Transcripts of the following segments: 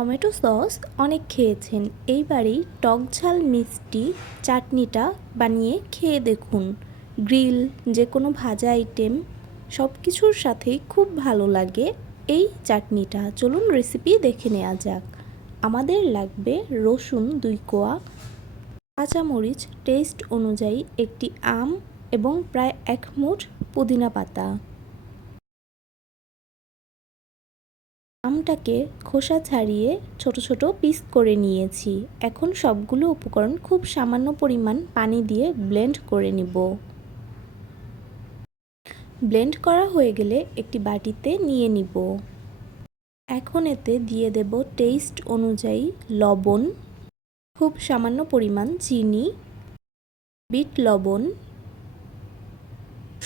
Tomato sauce অনেক খেয়েছেন। এইবারেই টক ঝাল মিষ্টি চাটনিটা বানিয়ে খেয়ে দেখুন। গ্রিল যে কোনো ভাজা আইটেম সব কিছুর সাথেই খুব ভালো লাগে এই চাটনিটা। চলুন রেসিপি দেখে নেওয়া যাক। আমাদের লাগবে রসুন দুই কোয়া। কাঁচামরিচ টেস্ট অনুযায়ী একটি আম এবং প্রায় এক মুঠ পুদিনা পাতা। আমটাকে খোসা ছাড়িয়ে ছোট ছোট পিস করে নিয়েছি। এখন সবগুলো উপকরণ খুব সামান্য পরিমাণ পানি দিয়ে ব্লেন্ড করে নিব। ব্লেন্ড করা হয়ে গেলে একটি বাটিতে নিয়ে নিব। এখন এতে দিয়ে দেব টেস্ট অনুযায়ী লবণ, খুব সামান্য পরিমাণ চিনি, বিট লবণ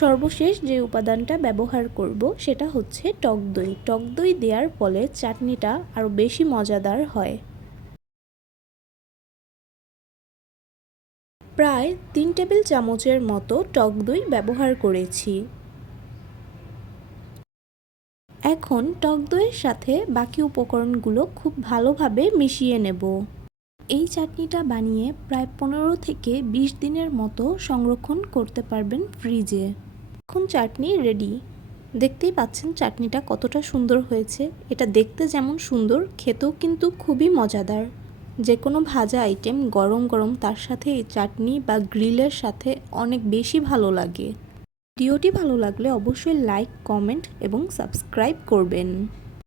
সর্বশেষ যে উপাদানটা ব্যবহার করব সেটা হচ্ছে টক দই। টক দই দেওয়ার ফলে চাটনিটা আরও বেশি মজাদার হয়। প্রায় তিন টেবিল চামচের মতো টক দই ব্যবহার করেছি। এখন টক দইয়ের সাথে বাকি উপকরণগুলো খুব ভালোভাবে মিশিয়ে নেব। এই চাটনিটা বানিয়ে প্রায় পনেরো থেকে বিশ দিনের মতো সংরক্ষণ করতে পারবেন ফ্রিজে। এখন চাটনি রেডি দেখতেই পাচ্ছেন চাটনিটা কতটা সুন্দর হয়েছে। এটা দেখতে যেমন সুন্দর, খেতেও কিন্তু খুবই মজাদার। যে কোনো ভাজা আইটেম গরম গরম তার সাথে এই চাটনি বা গ্রিলের সাথে অনেক বেশি ভালো লাগে। ভিডিওটি ভালো লাগলে অবশ্যই লাইক কমেন্ট এবং সাবস্ক্রাইব করবেন।